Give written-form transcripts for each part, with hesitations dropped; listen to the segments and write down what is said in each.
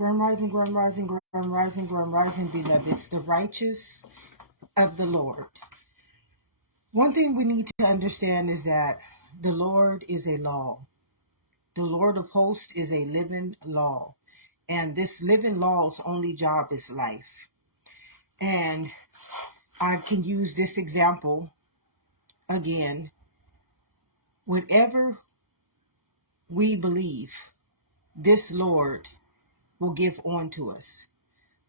Grand rising, beloveds, the righteous of the Lord. One thing we need to understand is that the Lord is a law. The Lord of hosts is a living law. And this living law's only job is life. And I can use this example again. Whatever we believe, this Lord will give on to us.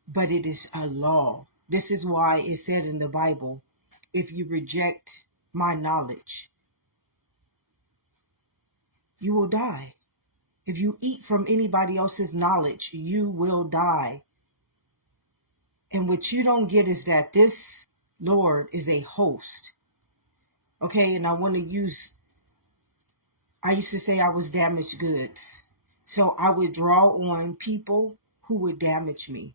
But it is a law. This is why it said in the Bible, if you reject my knowledge, you will die. If you eat from anybody else's knowledge, you will die. And what you don't get is that this Lord is a host. Okay, and I used to say I was damaged goods. So I would draw on people who would damage me.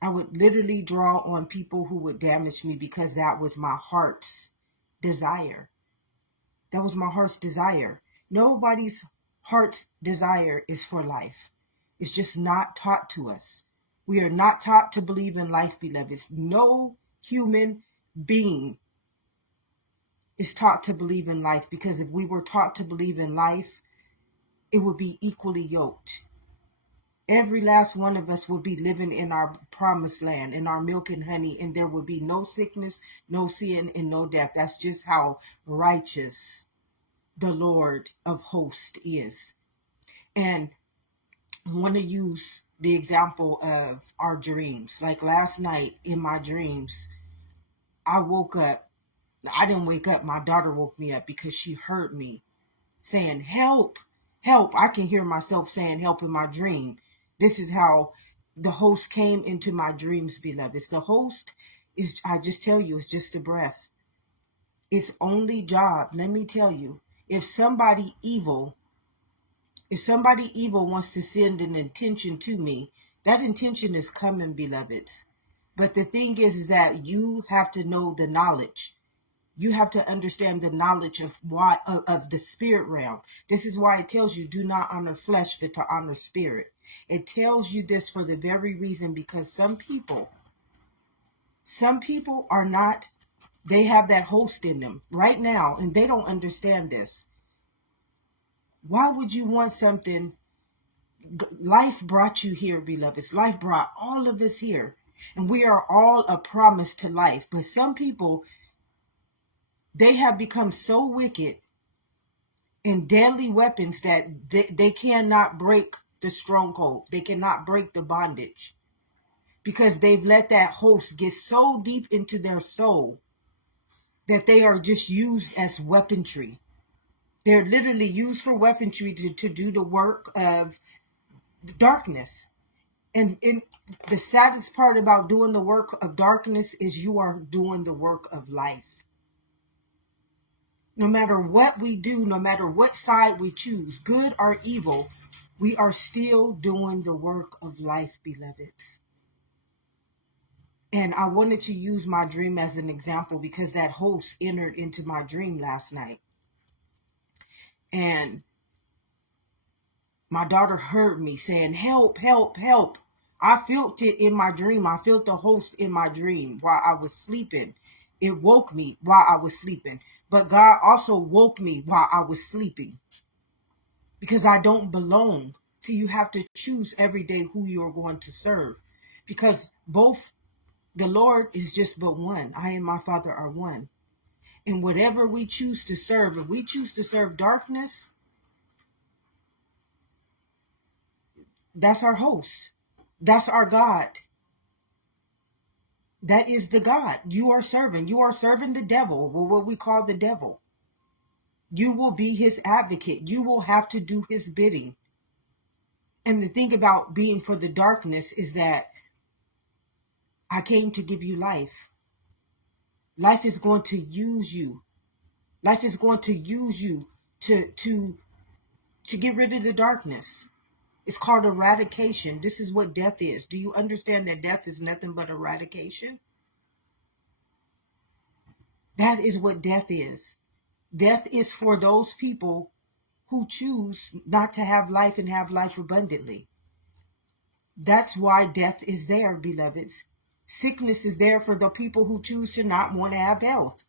I would literally draw on people who would damage me because that was my heart's desire. That was my heart's desire. Nobody's heart's desire is for life. It's just not taught to us. We are not taught to believe in life, beloveds. No human being is taught to believe in life, because if we were taught to believe in life, it would be equally yoked. Every last one of us would be living in our promised land, in our milk and honey, and there would be no sickness, no sin, and no death. That's just how righteous the Lord of hosts is. And I want to use the example of our dreams. Like last night in my dreams, I woke up. I didn't wake up. My daughter woke me up because she heard me saying, help, help. I can hear myself saying help in my dream. This is how the host came into my dreams, beloveds. The host is, I just tell you, it's just a breath. Its only job, let me tell you, if somebody evil wants to send an intention to me, that intention is coming, beloveds. But the thing is that you have to know the knowledge. You have to understand the knowledge of the spirit realm. This is why it tells you, do not honor flesh, but to honor spirit. It tells you this for the very reason, because some people are not, they have that host in them right now, and they don't understand this. Why would you want something? Life brought you here, beloveds. Life brought all of us here, and we are all a promise to life. But some people, they have become so wicked and deadly weapons that they cannot break the stronghold. They cannot break the bondage, because they've let that host get so deep into their soul that they are just used as weaponry. They're literally used for weaponry to do the work of darkness. And the saddest part about doing the work of darkness is you are doing the work of life. No matter what we do, no matter what side we choose, good or evil, we are still doing the work of life, beloveds. And I wanted to use my dream as an example, because that host entered into my dream last night. And my daughter heard me saying, help, help, help. I felt it in my dream. I felt the host in my dream while I was sleeping. It woke me while I was sleeping. But God also woke me while I was sleeping, because I don't belong. So you have to choose every day who you're going to serve, because both the Lord is just but one. I and my Father are one. And whatever we choose to serve, if we choose to serve darkness, that's our host. That's our God. That is the God you are serving. You are serving the devil, or what we call the devil. You will be his advocate. You will have to do his bidding. And the thing about being for the darkness is that I came to give you life. Life is going to use you. Life is going to use you to get rid of the darkness. It's called eradication. This is what death is. Do you understand that death is nothing but eradication? That is what death is. Death is for those people who choose not to have life and have life abundantly. That's why death is there, beloveds. Sickness is there for the people who choose to not want to have health.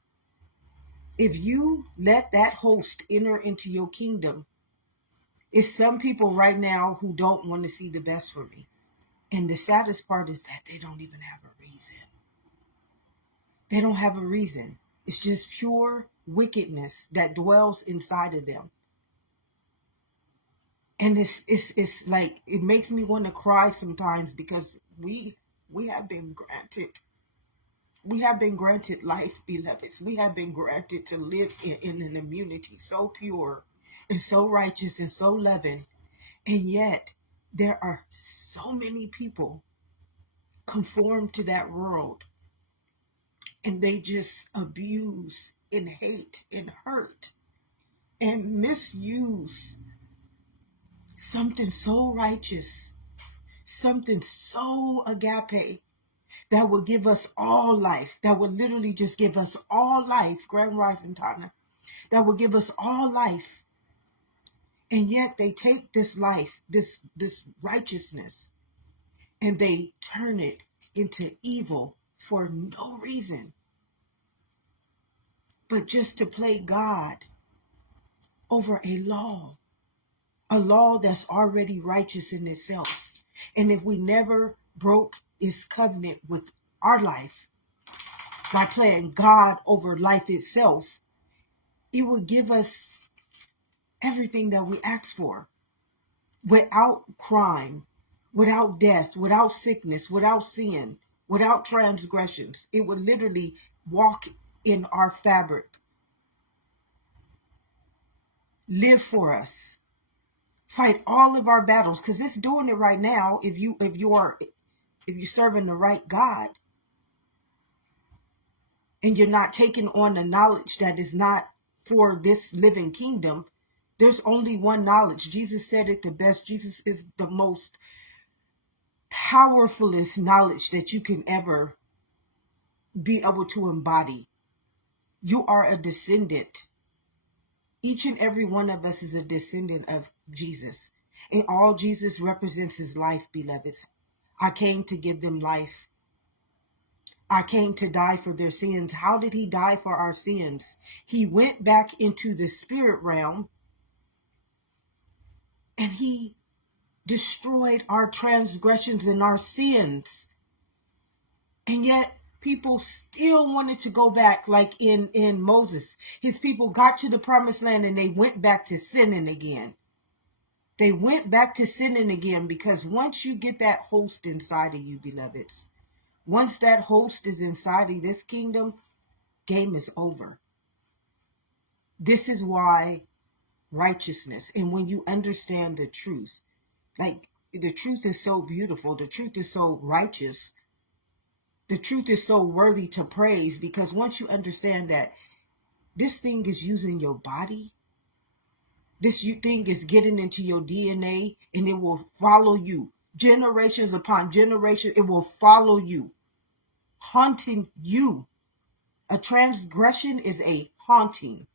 If you let that host enter into your kingdom, it's some people right now who don't want to see the best for me. And the saddest part is that they don't even have a reason. They don't have a reason. It's just pure wickedness that dwells inside of them. And it's like, it makes me want to cry sometimes, because we have been granted. We have been granted life, beloveds. We have been granted to live in an immunity so pure and so righteous and so loving. And yet there are so many people conform to that world, and they just abuse and hate and hurt and misuse something so righteous, something so agape, that will give us all life, that will literally just give us all life, Grand Rising Tana, that will give us all life. And yet they take this life, this righteousness, and they turn it into evil for no reason, but just to play God over a law that's already righteous in itself. And if we never broke his covenant with our life by playing God over life itself, it would give us everything that we ask for, without crime, without death, without sickness, without sin, without transgressions. It would literally walk in our fabric, live for us, fight all of our battles, because it's doing it right now. If you're serving the right God, and you're not taking on the knowledge that is not for this living kingdom, there's only one knowledge. Jesus said it the best. Jesus is the most powerfulest knowledge that you can ever be able to embody. You are a descendant. Each and every one of us is a descendant of Jesus. And all Jesus represents is life, beloveds. I came to give them life. I came to die for their sins. How did he die for our sins? He went back into the spirit realm, and he destroyed our transgressions and our sins. And yet people still wanted to go back, like in Moses. His people got to the promised land and they went back to sinning again. They went back to sinning again, because once you get that host inside of you, beloveds, once that host is inside of this kingdom, game is over. This is why righteousness, and when you understand the truth, like, the truth is so beautiful, the truth is so righteous, the truth is so worthy to praise, because once you understand that this thing is using your body, this thing is getting into your DNA, and it will follow you generations upon generations. It will follow you, haunting you. A transgression is a haunting.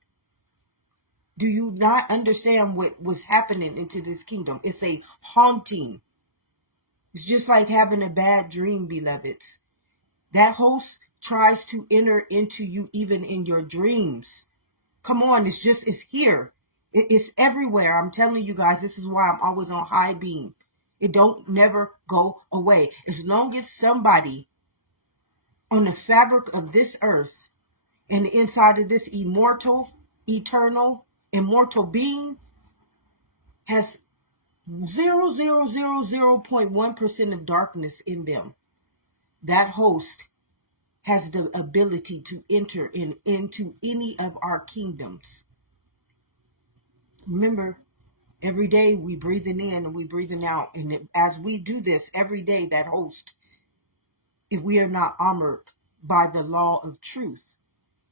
Do you not understand what was happening into this kingdom? It's a haunting. It's just like having a bad dream, beloveds. That host tries to enter into you even in your dreams. Come on, it's here. It's everywhere. I'm telling you guys, this is why I'm always on high beam. It don't never go away. As long as somebody on the fabric of this earth and the inside of this immortal, eternal, immortal being has 0.1% of darkness in them, that host has the ability to enter into any of our kingdoms. Remember, every day we breathing in and we breathing out. And as we do this every day, that host, if we are not armored by the law of truth.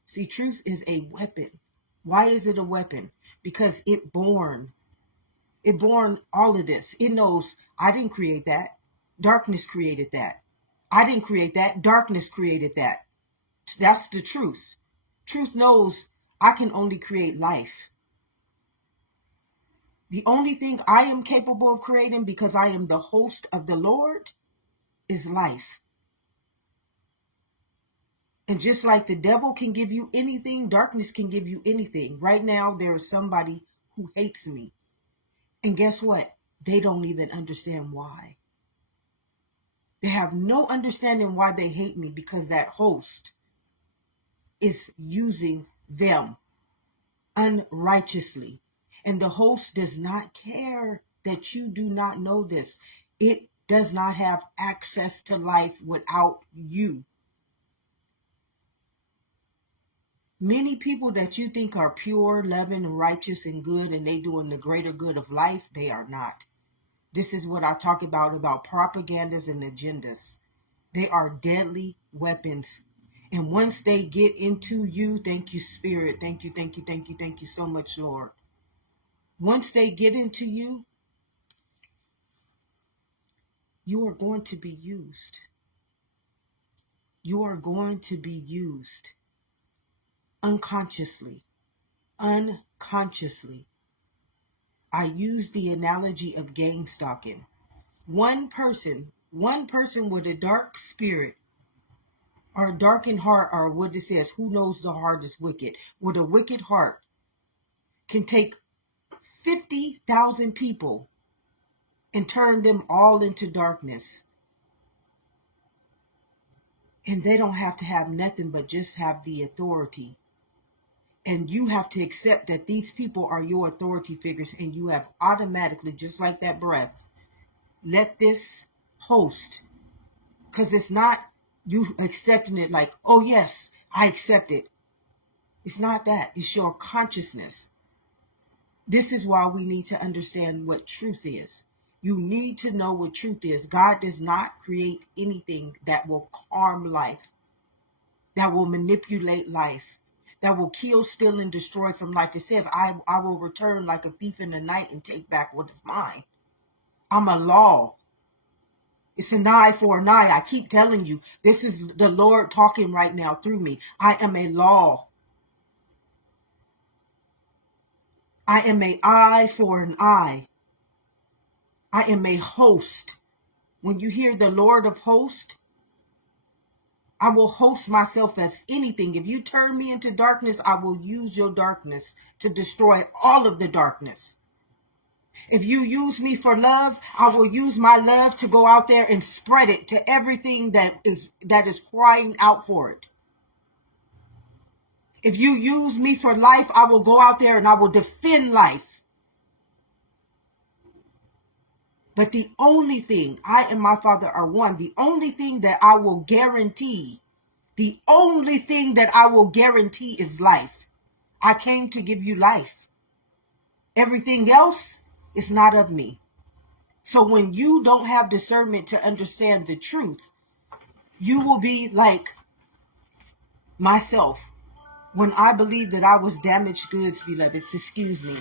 See, truth is a weapon. Why is it a weapon? Because it born all of this. It knows I didn't create that. Darkness created that. I didn't create that. Darkness created that. That's the truth. Truth knows I can only create life. The only thing I am capable of creating, because I am the host of the Lord, is life. And just like the devil can give you anything, darkness can give you anything. Right now, there is somebody who hates me. And guess what? They don't even understand why. They have no understanding why they hate me, because that host is using them unrighteously. And the host does not care that you do not know this. It does not have access to life without you. Many people that you think are pure, loving, righteous, and good, and they doing the greater good of life, they are not. This is what I talk about propagandas and agendas. They are deadly weapons. And once they get into you, thank you, Spirit. Thank you, thank you, thank you, thank you so much, Lord. Once they get into you, you are going to be used. You are going to be used unconsciously. Unconsciously. I use the analogy of gang stalking. One person with a dark spirit or a darkened heart, or what it says, who knows the heart is wicked, with a wicked heart can take 50,000 people and turn them all into darkness. And they don't have to have nothing but just have the authority. And you have to accept that these people are your authority figures, and you have automatically, just like that breath, let this host, because it's not you accepting it like, oh yes, I accept it. It's not that. It's your consciousness. This is why we need to understand what truth is. You need to know what truth is. God does not create anything that will harm life, that will manipulate life, that will kill, steal, and destroy from life. It says, I will return like a thief in the night and take back what is mine. I'm a law. It's an eye for an eye. I keep telling you, this is the Lord talking right now through me. I am a law. I am an eye for an eye. I am a host. When you hear the Lord of hosts, I will host myself as anything. If you turn me into darkness, I will use your darkness to destroy all of the darkness. If you use me for love, I will use my love to go out there and spread it to everything that is crying out for it. If you use me for life, I will go out there and I will defend life. But the only thing, I and my Father are one. The only thing that I will guarantee is life. I came to give you life. Everything else is not of me. So when you don't have discernment to understand the truth, you will be like myself. When I believed that I was damaged goods, beloveds, excuse me.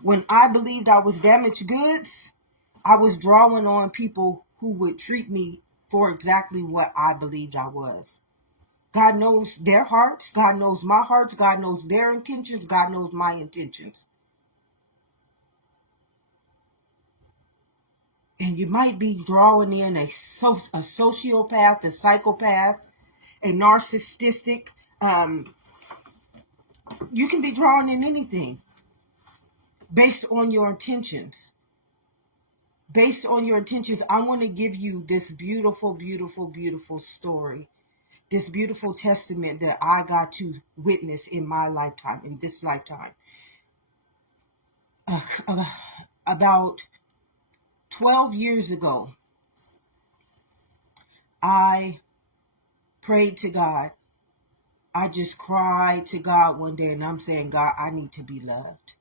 When I believed I was damaged goods, I was drawing on people who would treat me for exactly what I believed I was. God knows their hearts. God knows my hearts. God knows their intentions. God knows my intentions. And you might be drawing in a sociopath, a psychopath, a narcissistic. You can be drawing in anything based on your intentions. Based on your intentions, I want to give you this beautiful, beautiful, beautiful story. This beautiful testament that I got to witness in my lifetime, in this lifetime. About 12 years ago, I prayed to God. I just cried to God one day, and I'm saying, God, I need to be loved.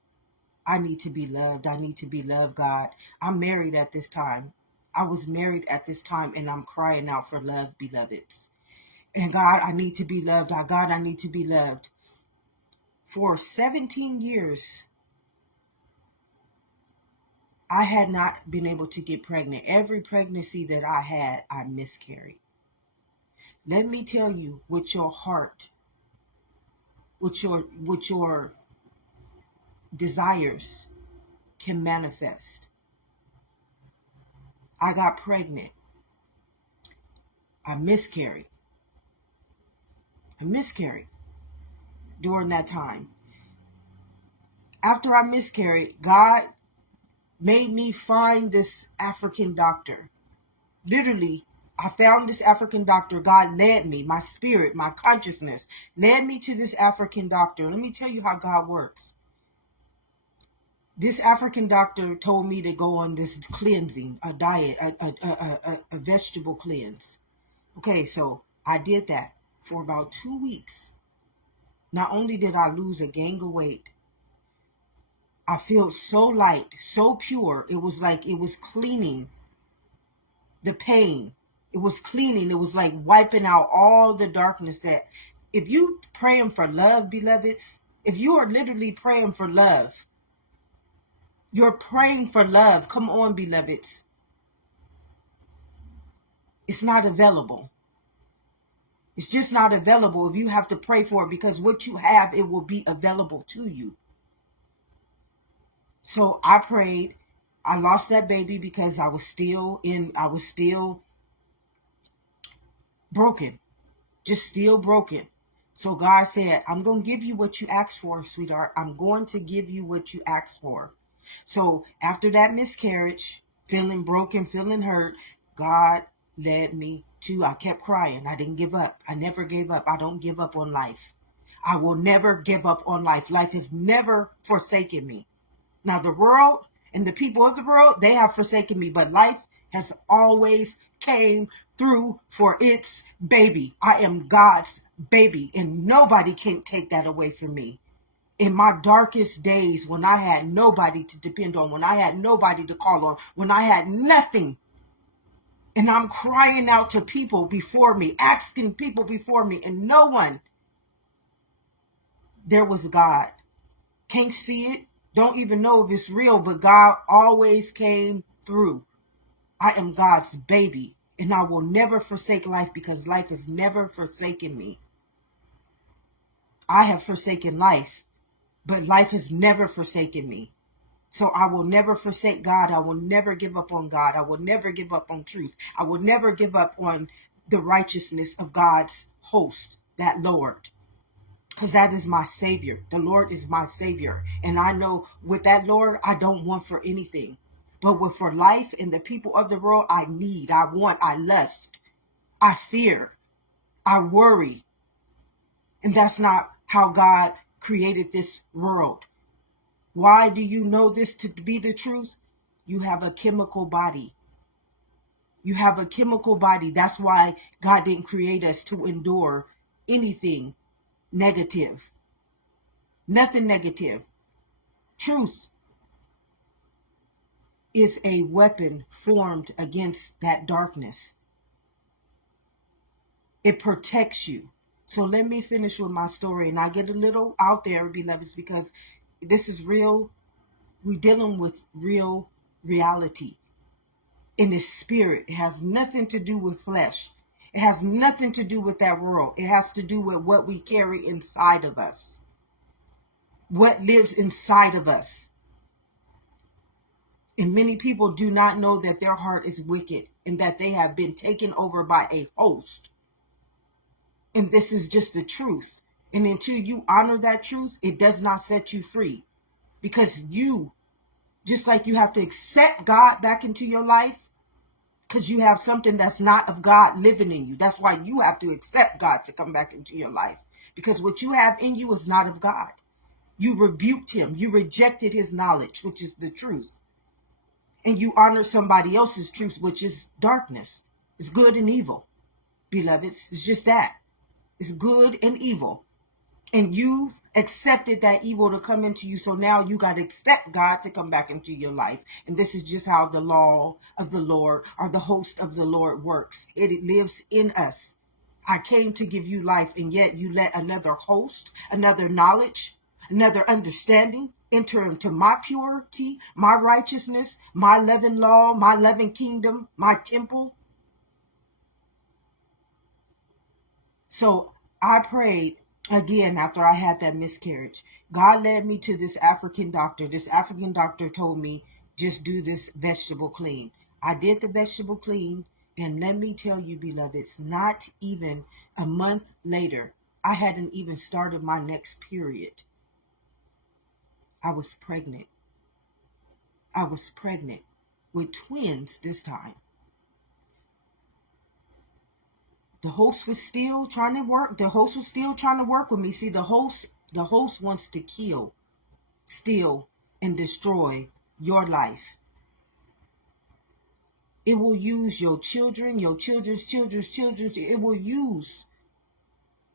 I need to be loved. I need to be loved, God. I'm married at this time. I was married at this time, and I'm crying out for love, beloveds. And God, I need to be loved. God, I need to be loved. For 17 years, I had not been able to get pregnant. Every pregnancy that I had, I miscarried. Let me tell you what your heart, what your desires can manifest. I got pregnant. I miscarried. During that time. After I miscarried, God made me find this African doctor. Literally, I found this African doctor. God led me, my spirit, my consciousness led me to this African doctor. Let me tell you how God works. This African doctor told me to go on this cleansing, a diet, a vegetable cleanse. Okay, so I did that for about 2 weeks. Not only did I lose a gang of weight, I feel so light, so pure. It was like it was cleaning the pain. It was cleaning. It was like wiping out all the darkness that, if you praying for love, beloveds, if you are literally praying for love, you're praying for love. Come on, beloveds. It's not available. It's just not available if you have to pray for it, because what you have, it will be available to you. So I prayed. I lost that baby because I was still broken, just still broken. So God said, I'm going to give you what you asked for, sweetheart. I'm going to give you what you asked for. So after that miscarriage, feeling broken, feeling hurt, God led me to, I kept crying. I didn't give up. I never gave up. I don't give up on life. I will never give up on life. Life has never forsaken me. Now the world and the people of the world, they have forsaken me, but life has always came through for its baby. I am God's baby, and nobody can take that away from me. In my darkest days, when I had nobody to depend on, when I had nobody to call on, when I had nothing, and I'm crying out to people before me, asking people before me, and no one, there was God. Can't see it, don't even know if it's real, but God always came through. I am God's baby, and I will never forsake life, because life has never forsaken me. I have forsaken life, but life has never forsaken me. So I will never forsake God. I will never give up on God. I will never give up on truth. I will never give up on the righteousness of God's host, that Lord. Because that is my Savior. The Lord is my Savior. And I know with that Lord, I don't want for anything. But with for life and the people of the world, I need, I want, I lust, I fear, I worry. And that's not how God created this world. Why do you know this to be the truth? You have a chemical body. You have a chemical body. That's why God didn't create us to endure anything negative. Nothing negative. Truth is a weapon formed against that darkness. It protects you. So let me finish with my story, and I get a little out there, beloveds, because this is real. We're dealing with real reality in the spirit. It has nothing to do with flesh. It has nothing to do with that world. It has to do with what we carry inside of us. What lives inside of us. And many people do not know that their heart is wicked and that they have been taken over by a host. And this is just the truth. And until you honor that truth, it does not set you free. Because you, just like you have to accept God back into your life, because you have something that's not of God living in you. That's why you have to accept God to come back into your life. Because what you have in you is not of God. You rebuked him. You rejected his knowledge, which is the truth. And you honor somebody else's truth, which is darkness. It's good and evil, beloveds. It's just that. It's good and evil. And you've accepted that evil to come into you. So now you got to accept God to come back into your life. And this is just how the law of the Lord, or the host of the Lord, works. It lives in us. I came to give you life, and yet you let another host, another knowledge, another understanding enter into my purity, my righteousness, my loving law, my loving kingdom, my temple. So I prayed again after I had that miscarriage. God led me to this African doctor. This African doctor told me, just do this vegetable clean. I did the vegetable clean, and let me tell you, beloveds, not even a month later, I hadn't even started my next period. I was pregnant. I was pregnant with twins this time. The host was still trying to work. The host was still trying to work with me. See, the host wants to kill, steal, and destroy your life. It will use your children, your children's children's children. It will use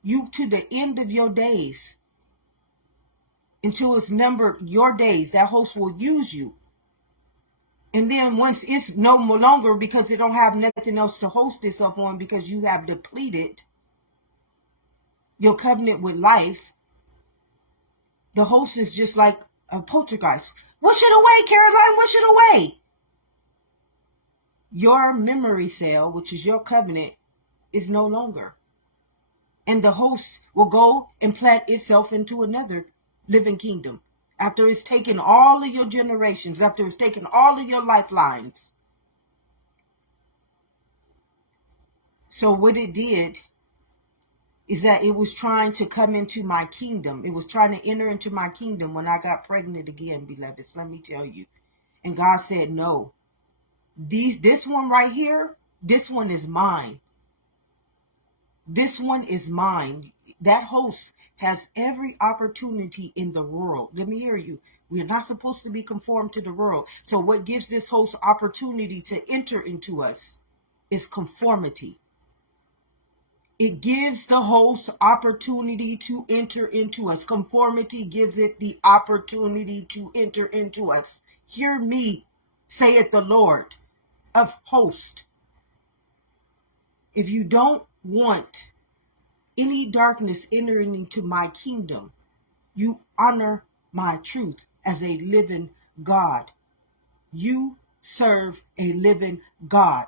you to the end of your days. Until it's numbered your days, that host will use you. And then once it's no longer, because it don't have nothing else to host itself on, because you have depleted your covenant with life, the host is just like a poltergeist. Wash it away, Caroline, wash it away. Your memory cell, which is your covenant, is no longer. And the host will go and plant itself into another living kingdom. After it's taken all of your generations, after it's taken all of your lifelines. So what it did is that it was trying to come into my kingdom. It was trying to enter into my kingdom when I got pregnant again, beloveds. Let me tell you. And God said, no. This one right here, this one is mine. This one is mine. That host has every opportunity in the world. Let me hear you. We're not supposed to be conformed to the world. So what gives this host opportunity to enter into us is conformity. It gives the host opportunity to enter into us. Conformity gives it the opportunity to enter into us. Hear me, saith the Lord of hosts. If you don't want any darkness entering into my kingdom, you honor my truth as a living God. You serve a living God.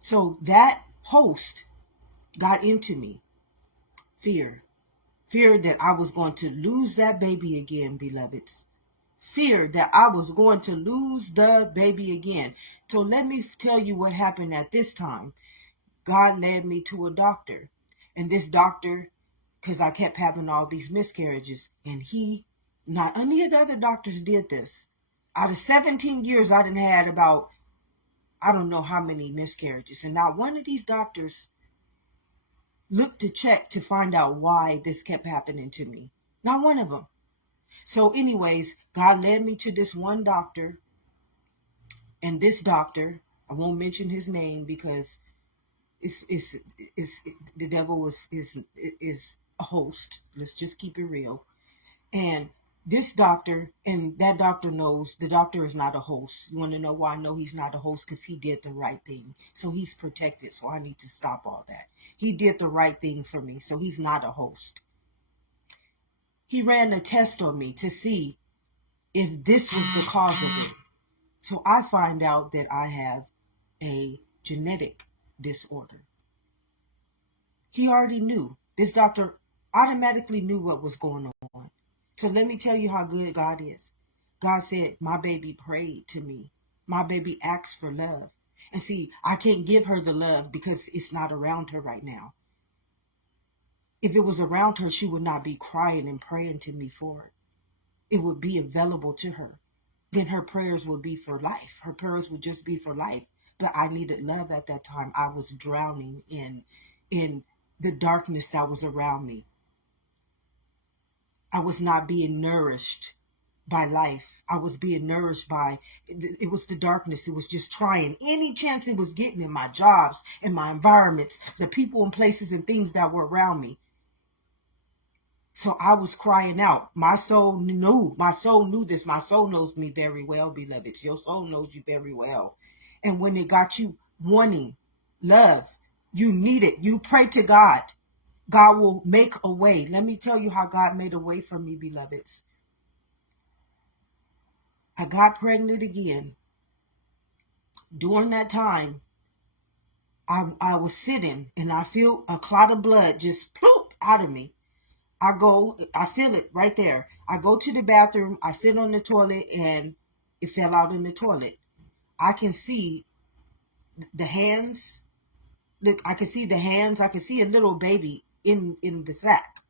So that host got into me. Fear. Fear that I was going to lose that baby again, beloveds. Fear that I was going to lose the baby again. So let me tell you what happened at this time. God led me to a doctor. And this doctor, because I kept having all these miscarriages, and not any of the other doctors did this. Out of 17 years, I done had about, I don't know how many miscarriages. And not one of these doctors looked to check to find out why this kept happening to me. Not one of them. So anyways, God led me to this one doctor. And this doctor, I won't mention his name because the devil is a host. Let's just keep it real. And this doctor, and that doctor knows the doctor is not a host. You want to know why I know he's not a host? Because he did the right thing. So he's protected. So I need to stop all that. He did the right thing for me. So he's not a host. He ran a test on me to see if this was the cause of it. So I find out that I have a genetic disorder. He already knew. This doctor automatically knew what was going on. So let me tell you how good God is. God said, my baby prayed to me. My baby asked for love. And see, I can't give her the love because it's not around her right now. If it was around her, she would not be crying and praying to me for it. It would be available to her. Then her prayers would be for life. Her prayers would just be for life. But I needed love at that time. I was drowning in the darkness that was around me. I was not being nourished by life. I was being nourished by, it was the darkness. It was just trying any chance it was getting in my jobs, in my environments, the people and places and things that were around me. So I was crying out. My soul knew this. My soul knows me very well, beloveds. Your soul knows you very well. And when it got you wanting love, you need it. You pray to God. God will make a way. Let me tell you how God made a way for me, beloveds. I got pregnant again. During that time, I was sitting and I feel a clot of blood just ploop out of me. I feel it right there. I go to the bathroom, I sit on the toilet, and it fell out in the toilet. I can see the hands. Look, I can see the hands. I can see a little baby in the sack.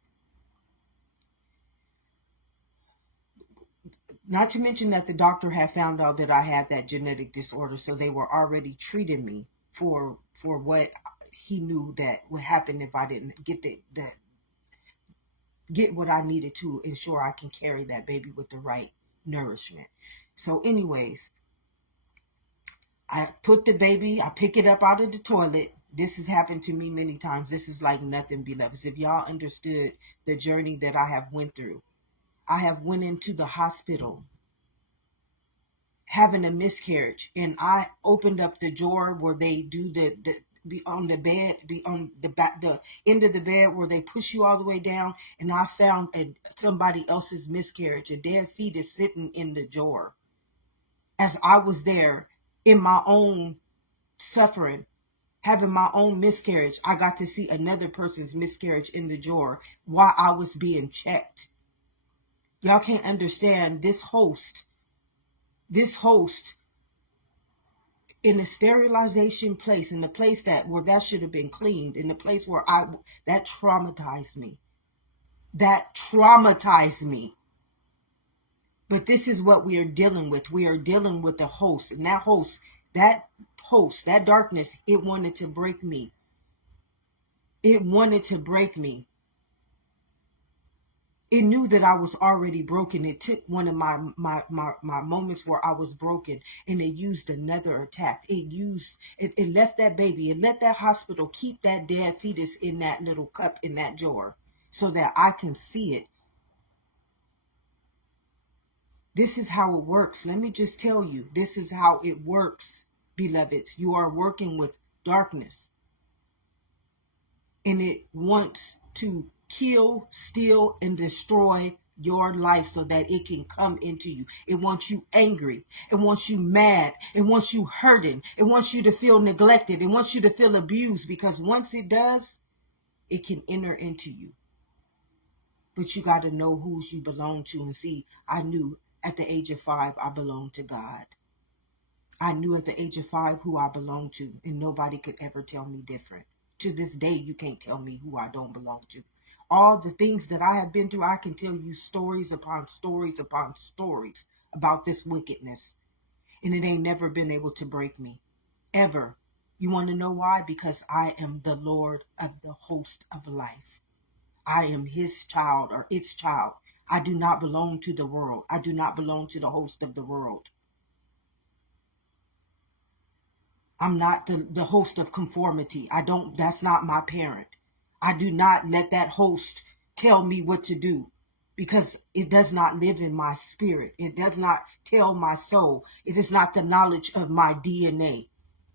Not to mention that the doctor had found out that I had that genetic disorder, so they were already treating me for what he knew that would happen if I didn't get what I needed to ensure I can carry that baby with the right nourishment. So, anyways, I pick it up out of the toilet. This has happened to me many times. This is like nothing, beloveds. If y'all understood the journey that I have went through, I have went into the hospital having a miscarriage, and I opened up the drawer where they do the be on the bed, be on the back, the end of the bed where they push you all the way down, and I found somebody else's miscarriage, a dead fetus sitting in the drawer. As I was there in my own suffering, having my own miscarriage, I got to see another person's miscarriage in the drawer while I was being checked. Y'all can't understand this host in a sterilization place, in the place where that should have been cleaned, in the place where that traumatized me. That traumatized me. But this is what we are dealing with. We are dealing with a host, and that darkness, it wanted to break me. It wanted to break me. It knew that I was already broken. It took one of my moments where I was broken, and it used another attack. It left that baby. It let that hospital keep that dead fetus in that little cup in that jar so that I can see it. This is how it works. Let me just tell you, this is how it works, beloveds. You are working with darkness, and it wants to kill, steal, and destroy your life so that it can come into you. It wants you angry. It wants you mad. It wants you hurting. It wants you to feel neglected. It wants you to feel abused, because once it does, it can enter into you. But you got to know whose you belong to. And see, I knew at the age of 5, I belonged to God. I knew at the age of 5 who I belonged to, and nobody could ever tell me different. To this day, you can't tell me who I don't belong to. All the things that I have been through, I can tell you stories upon stories upon stories about this wickedness. And it ain't never been able to break me. Ever. You want to know why? Because I am the Lord of the host of life. I am his child, or its child. I do not belong to the world. I do not belong to the host of the world. I'm not the host of conformity. That's not my parent. I do not let that host tell me what to do, because it does not live in my spirit. It does not tell my soul. It is not the knowledge of my DNA.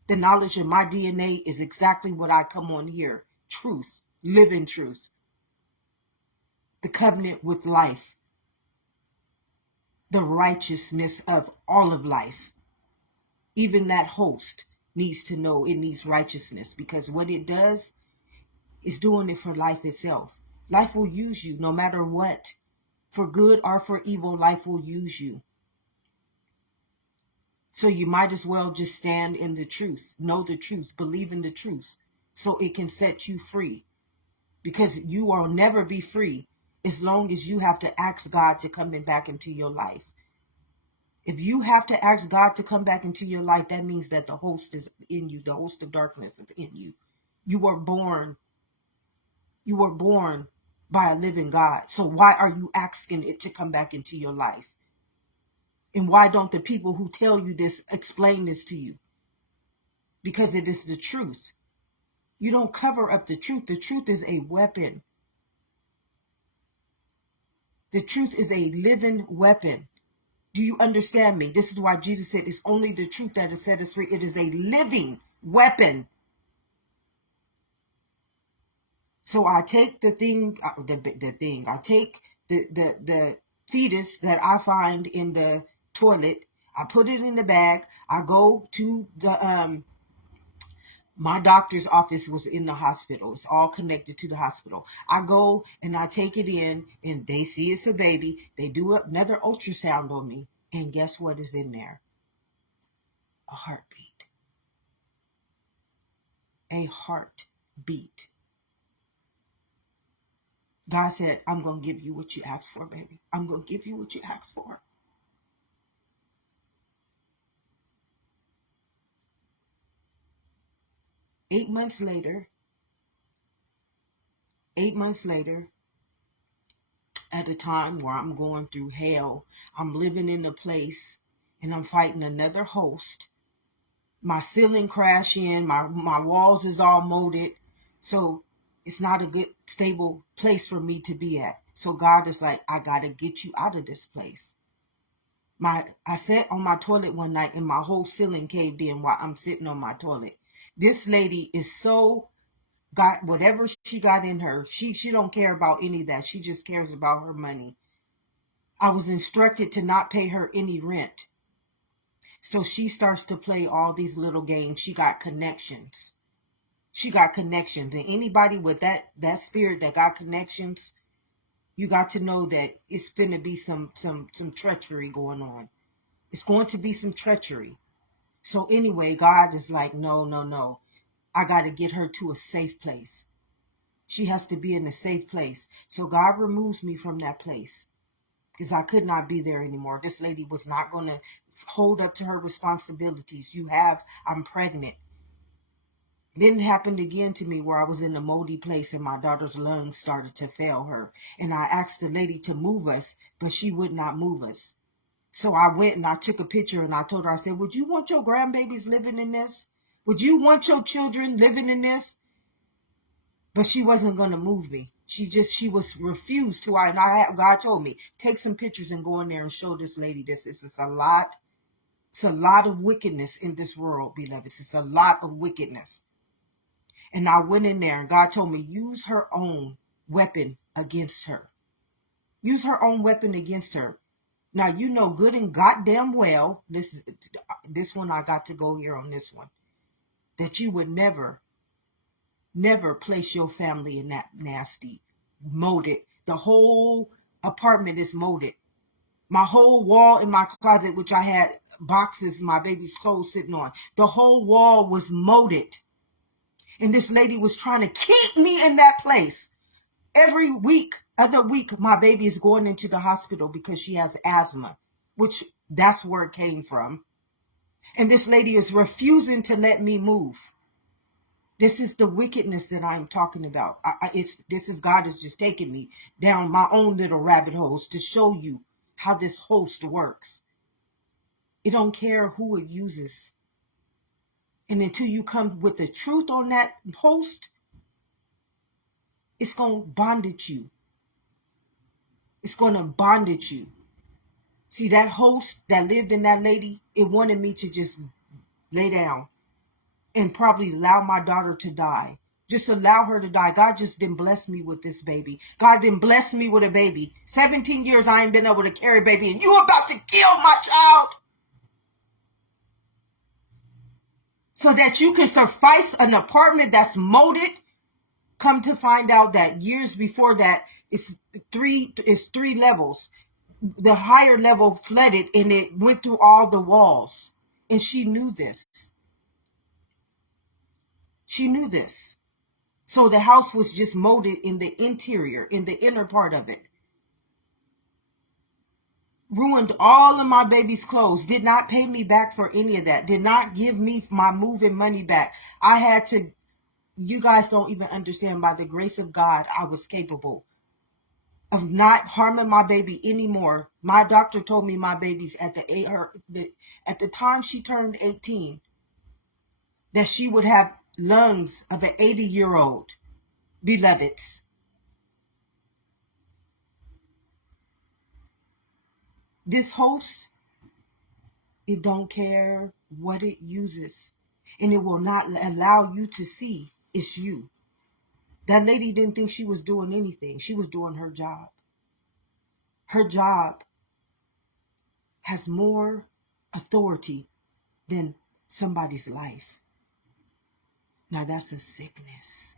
The knowledge of my DNA is exactly what I come on here. Truth, living truth. The covenant with life. The righteousness of all of life. Even that host needs to know it needs righteousness, because what it does is doing it for life itself. Life will use you no matter what. For good or for evil, life will use you. So you might as well just stand in the truth, know the truth, believe in the truth, so it can set you free. Because you will never be free as long as you have to ask God to come back into your life. If you have to ask God to come back into your life, that means that the host is in you. The host of darkness is in you. You were born by a living God. So why are you asking it to come back into your life? And why don't the people who tell you this explain this to you? Because it is the truth. You don't cover up the truth. The truth is a weapon. The truth is a living weapon. Do you understand me? This is why Jesus said it's only the truth that has set us free. It is a living weapon. So I take I take the fetus that I find in the toilet. I put it in the bag. I go to My doctor's office was in the hospital. It's all connected to the hospital. I go and I take it in, and they see it's a baby. They do another ultrasound on me. And guess what is in there? A heartbeat. A heartbeat. God said, I'm going to give you what you asked for, baby. I'm going to give you what you asked for. Eight months later, at a time where I'm going through hell, I'm living in a place and I'm fighting another host. My ceiling crash in, my walls is all molded. So it's not a good, stable place for me to be at. So God is like, I got to get you out of this place. I sat on my toilet one night and my whole ceiling caved in while I'm sitting on my toilet. This lady is so got whatever she got in her. She don't care about any of that. She just cares about her money. I was instructed to not pay her any rent. So she starts to play all these little games. She got connections. And anybody with that spirit that got connections, you got to know that it's finna be some treachery going on. It's going to be some treachery. So anyway, God is like, no. I got to get her to a safe place. She has to be in a safe place. So God removes me from that place because I could not be there anymore. This lady was not going to hold up to her responsibilities. I'm pregnant. Then it happened again to me where I was in a moldy place and my daughter's lungs started to fail her. And I asked the lady to move us, but she would not move us. So I went and I took a picture and I told her, I said, would you want your grandbabies living in this? Would you want your children living in this? But she wasn't going to move me. She was refused to. God told me, take some pictures and go in there and show this lady this. It's a lot. It's a lot of wickedness in this world, beloved. It's a lot of wickedness. And I went in there and God told me, use her own weapon against her. Use her own weapon against her. Now, you know good and goddamn well, this one I got to go here on this one, that you would never place your family in that nasty, molded. The whole apartment is molded. My whole wall in my closet, which I had boxes, my baby's clothes sitting on, the whole wall was molded. And this lady was trying to keep me in that place. Every other week, my baby is going into the hospital because she has asthma, which that's where it came from. And this lady is refusing to let me move. This is the wickedness that I'm talking about. God is just taking me down my own little rabbit holes to show you how this host works. It don't care who it uses. And until you come with the truth on that host, it's going to bondage you. It's going to bondage you. See, that host that lived in that lady, it wanted me to just lay down and probably allow my daughter to die. Just allow her to die. God just didn't bless me with this baby. God didn't bless me with a baby. 17 years I ain't been able to carry a baby, and you about to kill my child so that you can suffice an apartment that's molded. Come to find out that years before that, it's three levels. The higher level flooded and it went through all the walls. And she knew this. She knew this. So the house was just molded in the interior, in the inner part of it. Ruined all of my baby's clothes. Did not pay me back for any of that. Did not give me my moving money back. I had to, you guys don't even understand, by the grace of God, I was capable of not harming my baby anymore. My doctor told me my baby's at the time she turned 18, that she would have lungs of an 80-year-old. Beloveds, this host, it don't care what it uses, and it will not allow you to see it's you. That lady didn't think she was doing anything. She was doing her job. Her job has more authority than somebody's life. Now that's a sickness.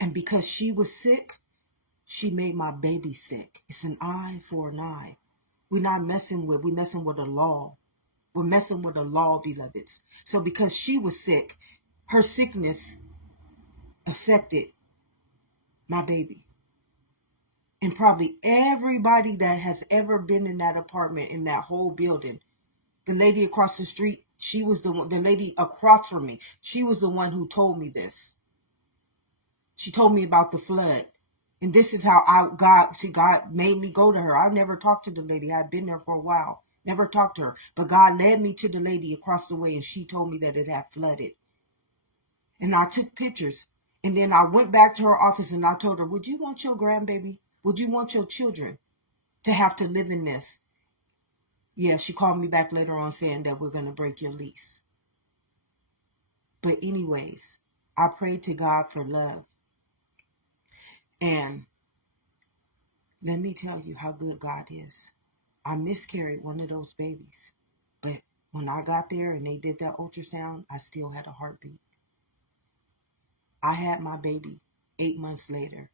And because she was sick, she made my baby sick. It's an eye for an eye. We're messing with the law. We're messing with the law, beloveds. So because she was sick, her sickness affected my baby. And probably everybody that has ever been in that apartment, in that whole building. The lady across the street, she was the lady across from me. She was the one who told me this. She told me about the flood. And this is how God made me go to her. I never talked to the lady. I had been there for a while. Never talked to her. But God led me to the lady across the way, and she told me that it had flooded. And I took pictures. And then I went back to her office and I told her, would you want your grandbaby? Would you want your children to have to live in this? Yeah, she called me back later on saying that we're going to break your lease. But anyways, I prayed to God for love. And let me tell you how good God is. I miscarried one of those babies. But when I got there and they did that ultrasound, I still had a heartbeat. I had my baby 8 months later.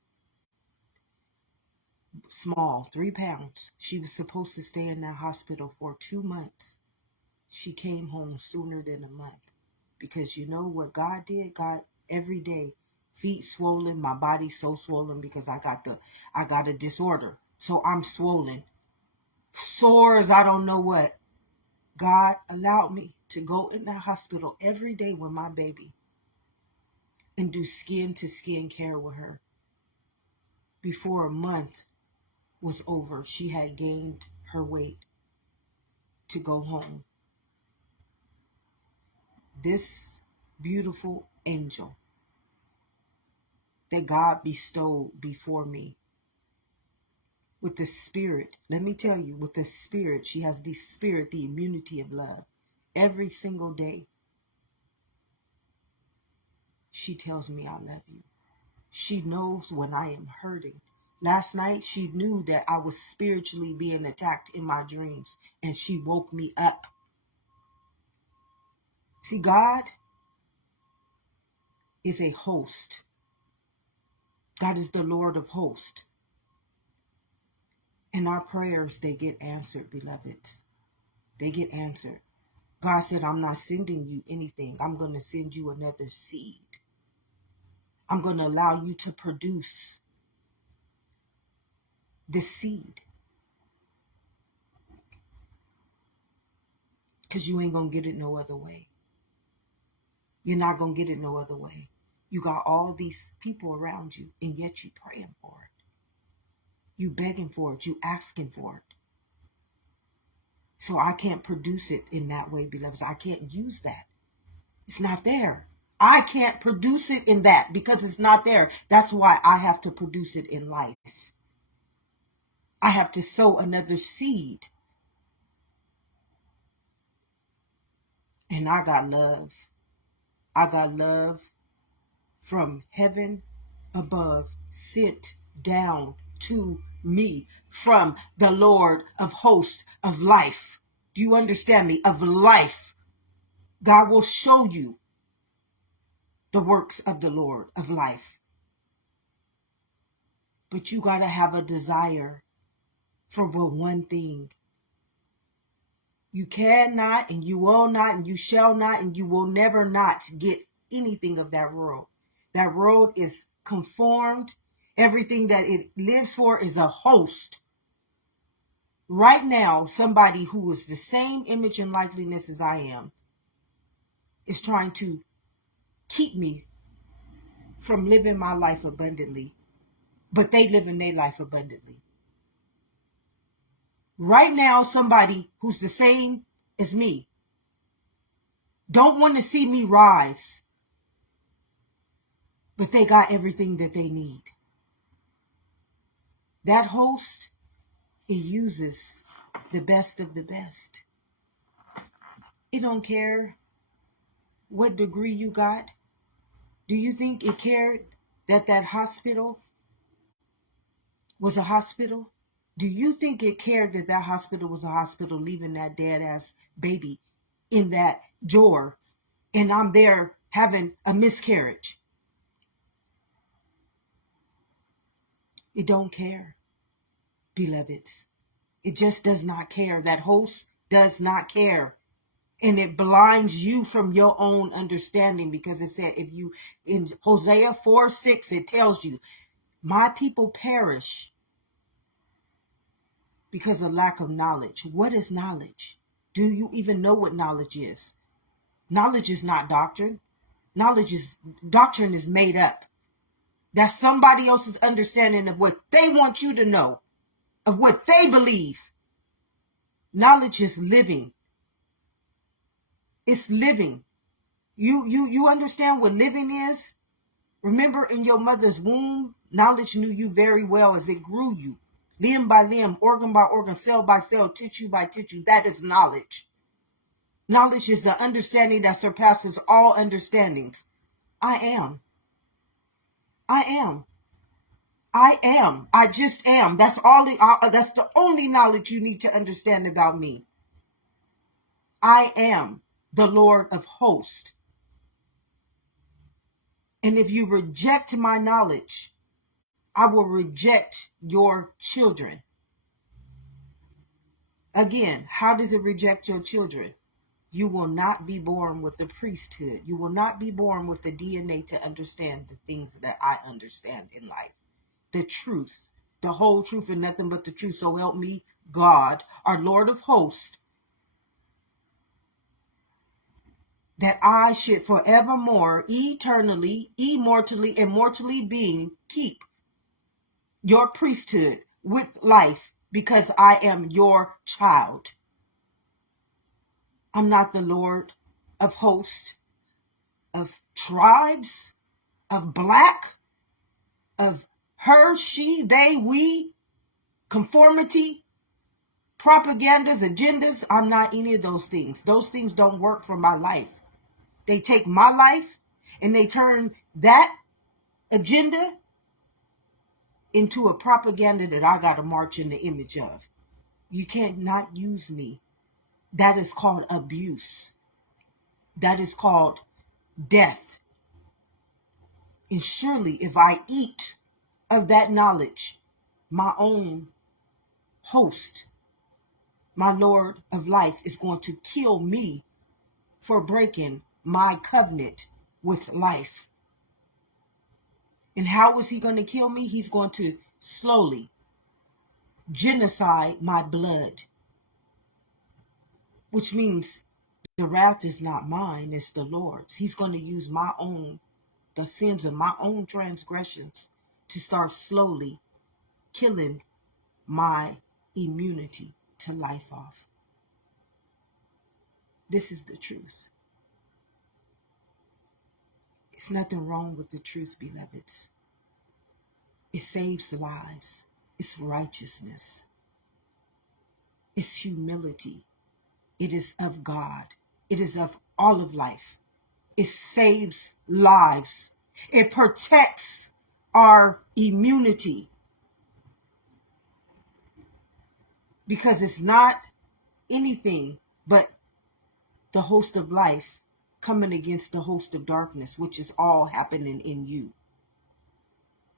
Small, 3 pounds. She was supposed to stay in that hospital for 2 months. She came home sooner than a month. Because you know what God did? God, every day, feet swollen, my body so swollen because I got a disorder. So I'm swollen. Sore as I don't know what. God allowed me to go in that hospital every day with my baby and do skin to skin care with her. Before a month was over, she had gained her weight to go home. This beautiful angel that God bestowed before me with the spirit, let me tell you, with the spirit, she has the spirit, the immunity of love. Every single day, she tells me I love you. She knows when I am hurting. Last night, she knew that I was spiritually being attacked in my dreams, and she woke me up. See, God is a host. God is the Lord of hosts. And our prayers, they get answered, beloveds. They get answered. God said, I'm not sending you anything. I'm going to send you another seed. I'm going to allow you to produce this seed. Because you ain't going to get it no other way. You're not going to get it no other way. You got all these people around you, and yet you praying for it. You begging for it. You asking for it. So I can't produce it in that way, beloveds. I can't use that. It's not there. I can't produce it in that because it's not there. That's why I have to produce it in life. I have to sow another seed. And I got love. I got love from heaven above sent down to me from the Lord of hosts of life. Do you understand me? Of life. God will show you the works of the Lord of life. But you got to have a desire for one thing. You cannot, and you will not, and you shall not, and you will never not get anything of that world. That world is conformed. Everything that it lives for is a host. Right now, somebody who is the same image and likeness as I am is trying to keep me from living my life abundantly, but they living their life abundantly. Right now, somebody who's the same as me don't want to see me rise, but they got everything that they need. That host, it uses the best of the best. It don't care what degree you got. Do you think it cared that that hospital was a hospital? Do you think it cared that that hospital was a hospital, leaving that dead ass baby in that drawer? And I'm there having a miscarriage. It don't care, beloveds. It just does not care. That host does not care. And it blinds you from your own understanding, because it said, if you, in Hosea 4:6, it tells you, my people perish because of lack of knowledge. What is knowledge? Do you even know what knowledge is? Knowledge is not doctrine. Doctrine is made up. That's somebody else's understanding of what they want you to know, of what they believe. Knowledge is living. It's living. You understand what living is? Remember, in your mother's womb, knowledge knew you very well as it grew you. Limb by limb, organ by organ, cell by cell, tissue by tissue. That is knowledge. Knowledge is the understanding that surpasses all understandings. I am. I am. I am. I just am. That's the only knowledge you need to understand about me. I am the Lord of hosts. And if you reject my knowledge, I will reject your children. Again, how does it reject your children? You will not be born with the priesthood. You will not be born with the DNA to understand the things that I understand in life. The truth, the whole truth and nothing but the truth. So help me God, our Lord of hosts, that I should forevermore, eternally, immortally, and mortally being keep your priesthood with life, because I am your child. I'm not the Lord of hosts, of tribes, of black, of her, she, they, we, conformity, propagandas, agendas. I'm not any of those things. Those things don't work for my life. They take my life and they turn that agenda into a propaganda that I got to march in the image of. You can't not use me. That is called abuse. That is called death. And surely if I eat of that knowledge, my own host, my Lord of life, is going to kill me for breaking my covenant with life. And how is he going to kill me? He's going to slowly genocide my blood, which means the wrath is not mine, it's the Lord's. He's going to use the sins of my own transgressions to start slowly killing my immunity to life off. This is the truth. It's nothing wrong with the truth, beloveds. It saves lives. It's righteousness. It's humility. It is of God. It is of all of life. It saves lives. It protects our immunity. Because it's not anything but the host of life coming against the host of darkness, which is all happening in you.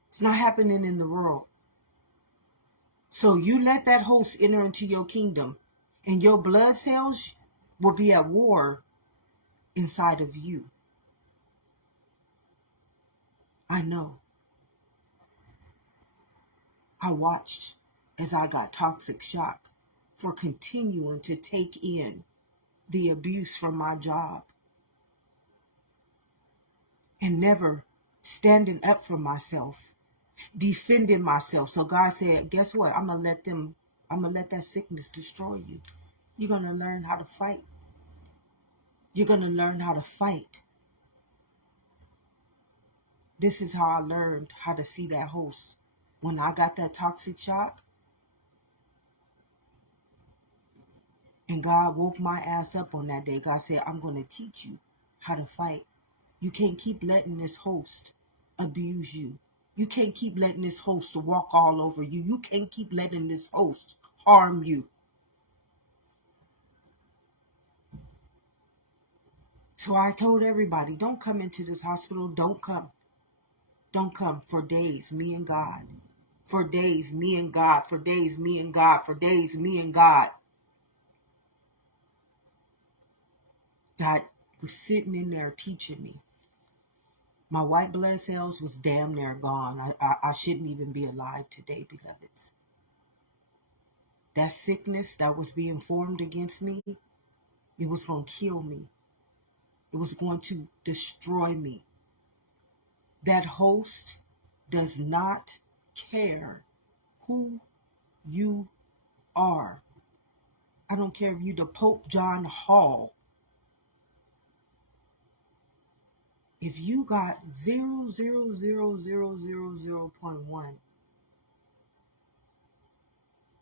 It's not happening in the world. So you let that host enter into your kingdom, and your blood cells will be at war inside of you. I know. I watched as I got toxic shock for continuing to take in the abuse from my job and never standing up for myself, defending myself. So God said, guess what? I'm going to let that sickness destroy you. You're going to learn how to fight. You're going to learn how to fight. This is how I learned how to see that host. When I got that toxic shock, and God woke my ass up on that day, God said, I'm going to teach you how to fight. You can't keep letting this host abuse you. You can't keep letting this host walk all over you. You can't keep letting this host harm you. So I told everybody, don't come into this hospital. Don't come. Don't come. For days, me and God. For days, me and God. For days, me and God. For days, me and God. God was sitting in there teaching me. My white blood cells was damn near gone. I shouldn't even be alive today, beloveds. That sickness that was being formed against me, it was going to kill me. It was going to destroy me. That host does not care who you are. I don't care if you the Pope John Hall. If you got 0.00000.1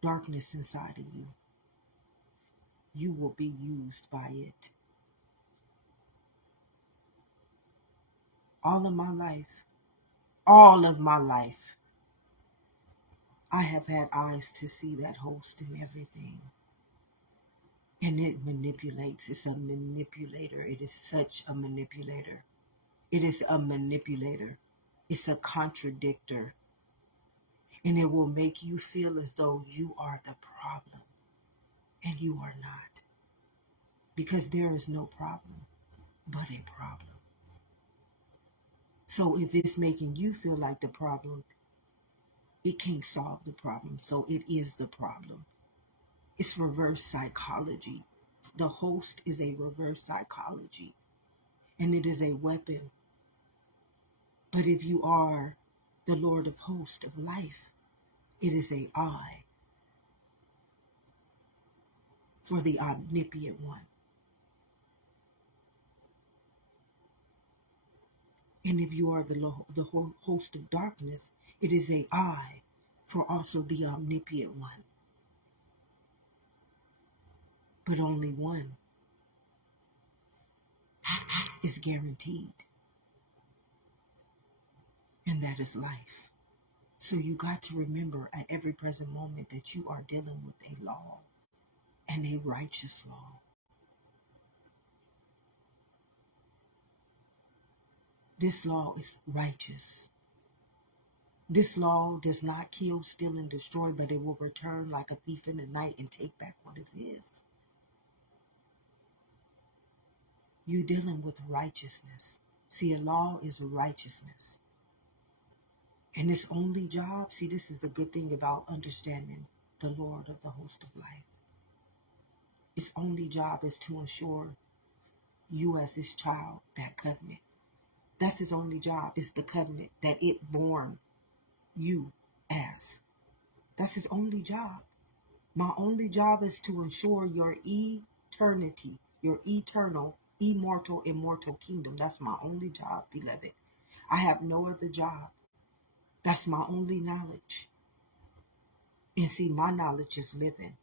darkness inside of you, you will be used by it. All of my life, I have had eyes to see that host and everything. And it manipulates. It's a manipulator. It is such a manipulator. It is a manipulator. It's a contradictor. And it will make you feel as though you are the problem. And you are not. Because there is no problem but a problem. So if it's making you feel like the problem, it can't solve the problem. So it is the problem. It's reverse psychology. The host is a reverse psychology. And it is a weapon. But if you are the Lord of hosts of life, it is a I for the omnipotent one. And if you are the host of darkness, it is a I for also the omnipotent one. But only one is guaranteed. And that is life. So you got to remember at every present moment that you are dealing with a law and a righteous law. This law is righteous. This law does not kill, steal, and destroy, but it will return like a thief in the night and take back what is his. You're dealing with righteousness. See, a law is a righteousness. And its only job, see, this is the good thing about understanding the Lord of the host of life. Its only job is to ensure you as his child, that covenant. That's his only job, is the covenant that it born you as. That's his only job. My only job is to ensure your eternity, your eternal, immortal kingdom. That's my only job, beloved. I have no other job. That's my only knowledge. And see, my knowledge is living.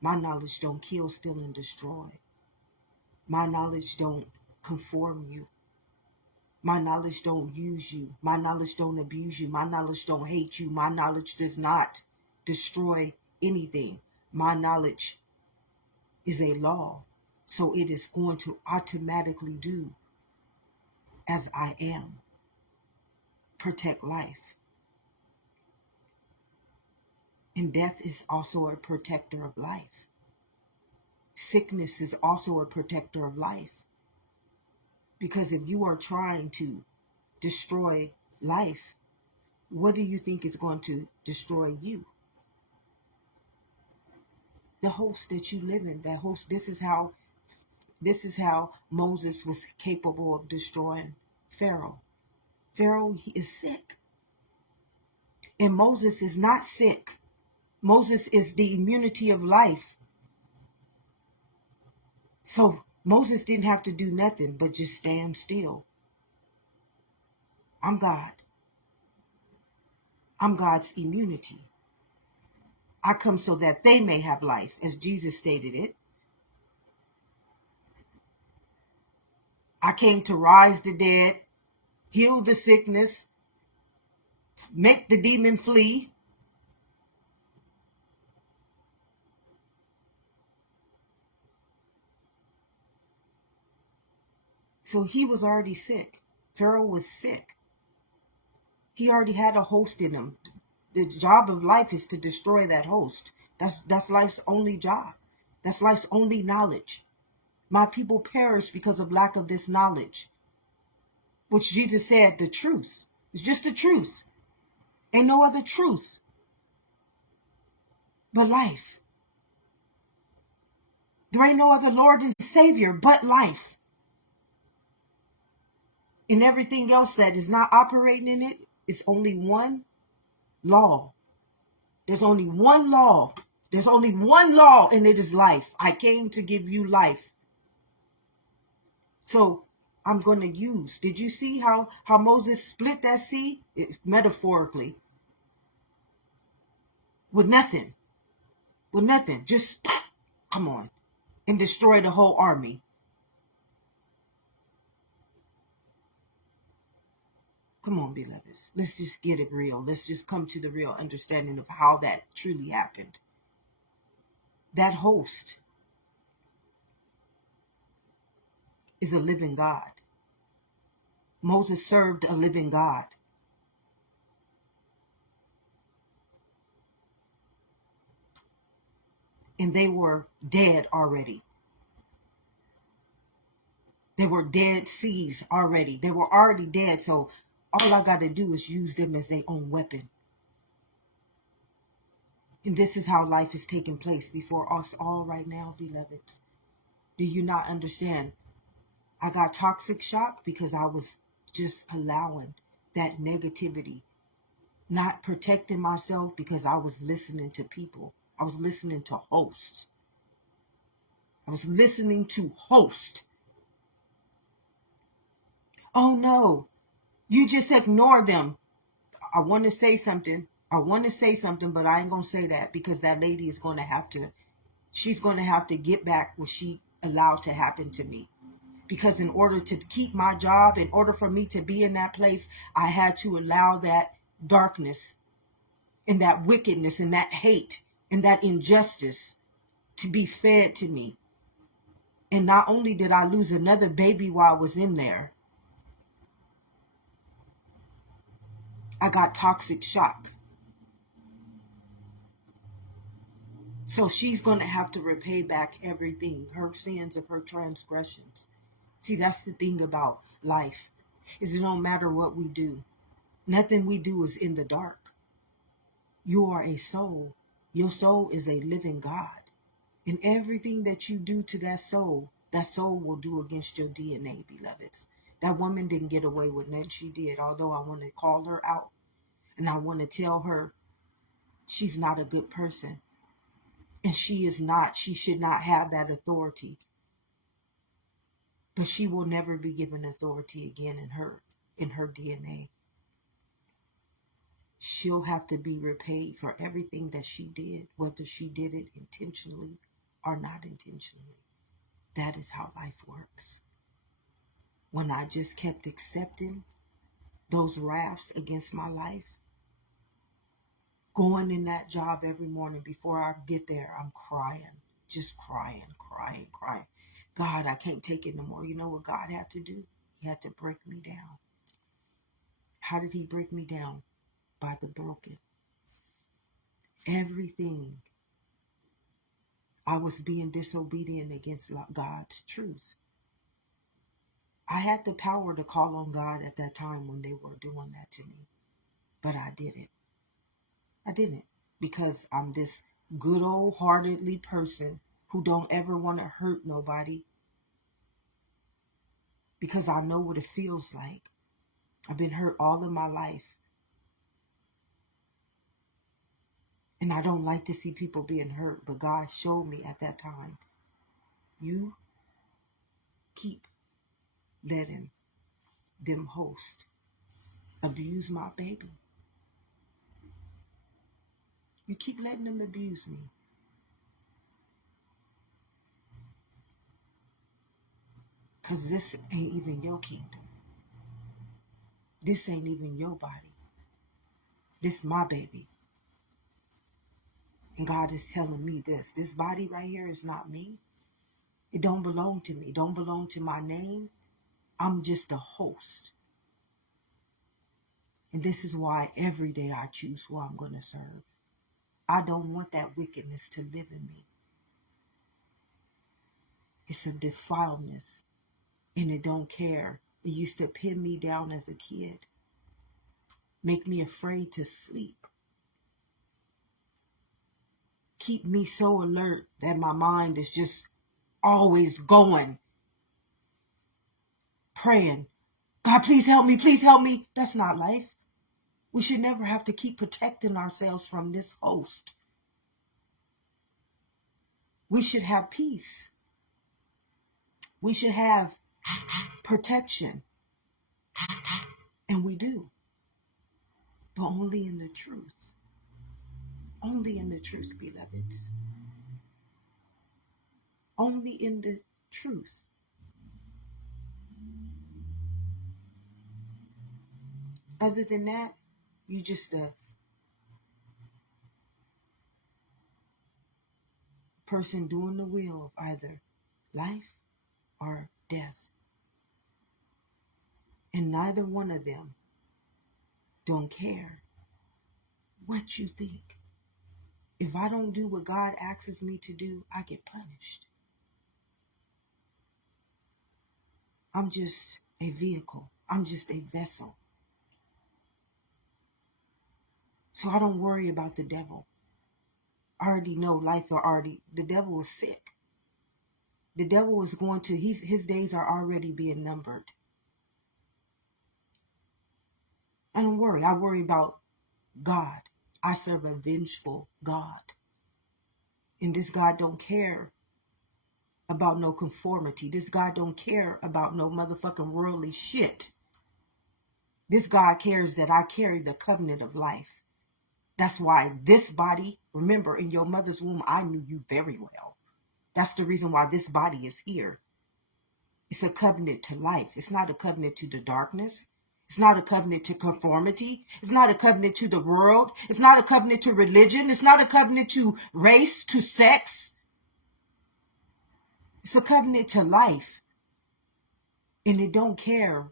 My knowledge don't kill, steal, and destroy. My knowledge don't conform you. My knowledge don't use you. My knowledge don't abuse you. My knowledge don't hate you. My knowledge does not destroy anything. My knowledge is a law. So it is going to automatically do as I am. Protect life. And death is also a protector of life. Sickness is also a protector of life. Because if you are trying to destroy life, what do you think is going to destroy you? The host that you live in, that host, this is how Moses was capable of destroying Pharaoh. Pharaoh, he is sick. And Moses is not sick. Moses is the immunity of life. So Moses didn't have to do nothing but just stand still. I'm God. I'm God's immunity. I come so that they may have life, as Jesus stated it. I came to rise the dead, heal the sickness, make the demon flee. So he was already sick. Pharaoh was sick. He already had a host in him. The job of life is to destroy that host. That's life's only job. That's life's only knowledge. My people perish because of lack of this knowledge. Which Jesus said, the truth. It's just the truth. Ain't no other truth but life. There ain't no other Lord and Savior but life. And everything else that is not operating in it is only one law. There's only one law. There's only one law, and it is life. I came to give you life. So I'm going to use. Did you see how Moses split that sea? Metaphorically. With nothing. With nothing. Just, come on. And destroy the whole army. Come on, beloveds. Let's just get it real. Let's just come to the real understanding of how that truly happened. That host is a living God. Moses served a living God. And they were dead already. They were dead seas already. They were already dead. So all I got to do is use them as their own weapon. And this is how life is taking place before us all right now, beloveds. Do you not understand? I got toxic shock because I was just allowing that negativity, not protecting myself because I was listening to people. I was listening to hosts. I was listening to hosts. Oh no, you just ignore them. I want to say something. But I ain't going to say that because that lady is going to have to, she's going to have to get back what she allowed to happen to me. Because in order to keep my job, in order for me to be in that place, I had to allow that darkness and that wickedness and that hate and that injustice to be fed to me. And not only did I lose another baby while I was in there, I got toxic shock. So she's going to have to repay back everything, her sins of her transgressions. See, that's the thing about life, is it don't matter what we do. Nothing we do is in the dark. You are a soul. Your soul is a living God. And everything that you do to that soul will do against your DNA, beloveds. That woman didn't get away with nothing she did, although I want to call her out. And I want to tell her she's not a good person. And she should not have that authority. But she will never be given authority again in her DNA. She'll have to be repaid for everything that she did, whether she did it intentionally or not intentionally. That is how life works. When I just kept accepting those wraths against my life, going in that job every morning before I get there, I'm crying, just crying. God, I can't take it no more. You know what God had to do? He had to break me down. How did he break me down? By the broken. Everything. I was being disobedient against God's truth. I had the power to call on God at that time when they were doing that to me. But I didn't. Because I'm this good old heartedly person who don't ever want to hurt nobody. Because I know what it feels like. I've been hurt all of my life. And I don't like to see people being hurt. But God showed me at that time, you keep letting them host abuse my baby. You keep letting them abuse me. Because this ain't even your kingdom. This ain't even your body. This is my baby. And God is telling me this. This body right here is not me. It don't belong to me. It don't belong to my name. I'm just a host. And this is why every day I choose who I'm going to serve. I don't want that wickedness to live in me. It's a defileness, and it don't care. It used to pin me down as a kid, make me afraid to sleep, keep me so alert that my mind is just always going, praying, God, please help me, please help me. That's not life. We should never have to keep protecting ourselves from this host. We should have peace. We should have protection. And we do. But only in the truth. Only in the truth, beloveds. Only in the truth. Other than that, you just a person doing the will of either life or death. And neither one of them don't care what you think. If I don't do what God asks me to do, I get punished. I'm just a vehicle. I'm just a vessel. So I don't worry about the devil. I already know life the devil is sick. The devil is going to, his days are already being numbered. I don't worry. I worry about God. I serve a vengeful God. And this God don't care about no conformity. This God don't care about no motherfucking worldly shit. This God cares that I carry the covenant of life. That's why this body, remember, in your mother's womb, I knew you very well. That's the reason why this body is here. It's a covenant to life. It's not a covenant to the darkness. It's not a covenant to conformity. It's not a covenant to the world. It's not a covenant to religion. It's not a covenant to race, to sex. It's a covenant to life. And it don't care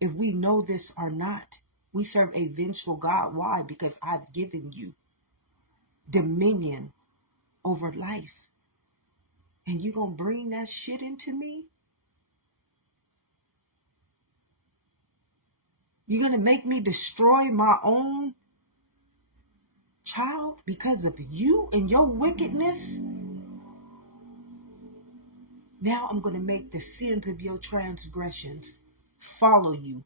if we know this or not. We serve a vengeful God. Why? Because I've given you dominion over life. And you gonna bring that shit into me? You're gonna make me destroy my own child because of you and your wickedness? Now I'm gonna make the sins of your transgressions follow you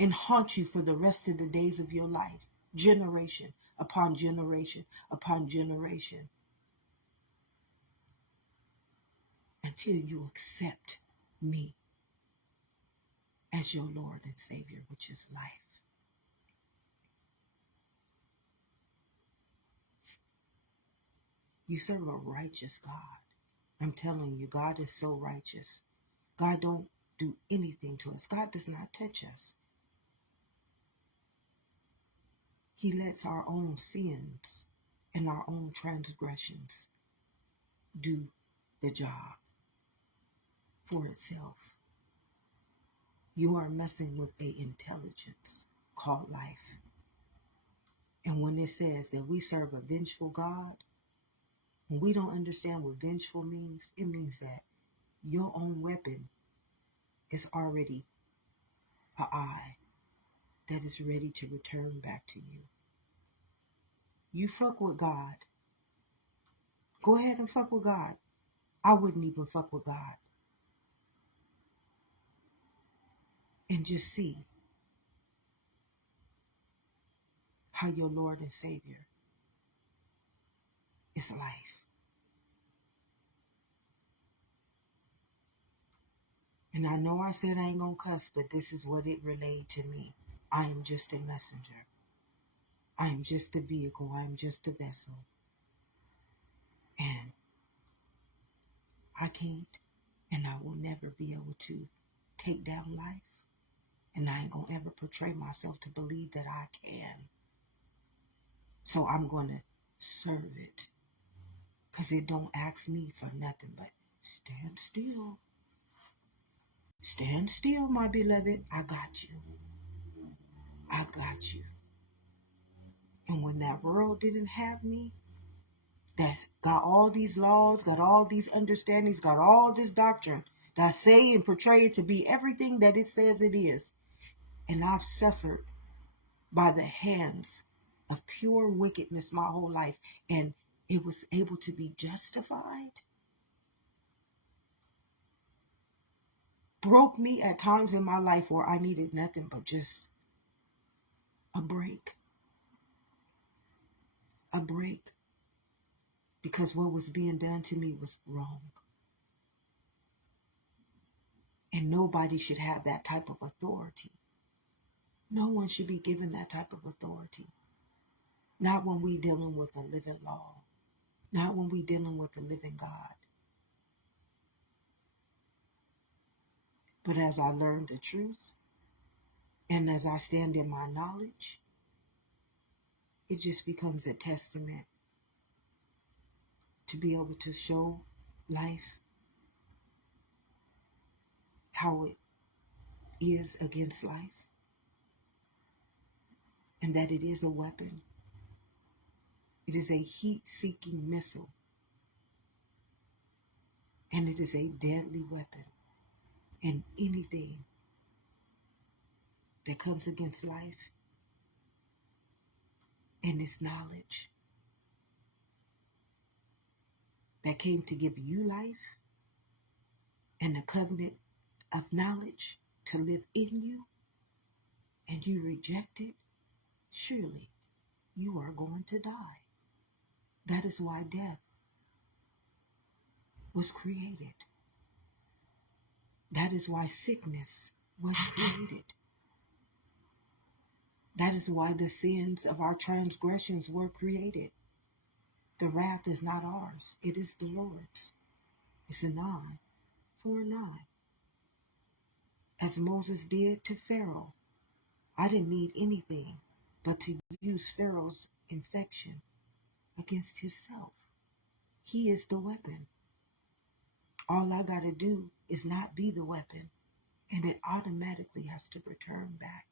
and haunt you for the rest of the days of your life, generation upon generation upon generation, until you accept me as your Lord and Savior, which is life. You serve a righteous God. I'm telling you, God is so righteous. God don't do anything to us. God does not touch us. He lets our own sins and our own transgressions do the job for itself. You are messing with an intelligence called life. And when it says that we serve a vengeful God, when we don't understand what vengeful means, it means that your own weapon is already an eye that is ready to return back to you. You fuck with God. Go ahead and fuck with God. I wouldn't even fuck with God. And just see how your Lord and Savior is life. And I know I said I ain't gonna cuss, but this is what it relayed to me. I am just a messenger. I am just a vehicle. I am just a vessel. And I can't and I will never be able to take down life. And I ain't gonna ever portray myself to believe that I can. So I'm gonna serve it. Because it don't ask me for nothing but stand still. Stand still, my beloved. I got you. I got you. And when that world didn't have me, that got all these laws, got all these understandings, got all this doctrine that say and portray it to be everything that it says it is. And I've suffered by the hands of pure wickedness my whole life. And it was able to be justified. Broke me at times in my life where I needed nothing but just a break. A break. Because what was being done to me was wrong. And nobody should have that type of authority. No one should be given that type of authority. Not when we dealing with a living law. Not when we dealing with a living God. But as I learn the truth, and as I stand in my knowledge, it just becomes a testament to be able to show life how it is against life, and that it is a weapon. It is a heat-seeking missile, and it is a deadly weapon. And anything that comes against life and its knowledge that came to give you life and the covenant of knowledge to live in you, and you reject it, surely you are going to die. That is why death was created. That is why sickness was created. That is why the sins of our transgressions were created. The wrath is not ours. It is the Lord's. It's an eye for an eye. As Moses did to Pharaoh. I didn't need anything but to use Pharaoh's infection against himself. He is the weapon. All I got to do is not be the weapon, and it automatically has to return back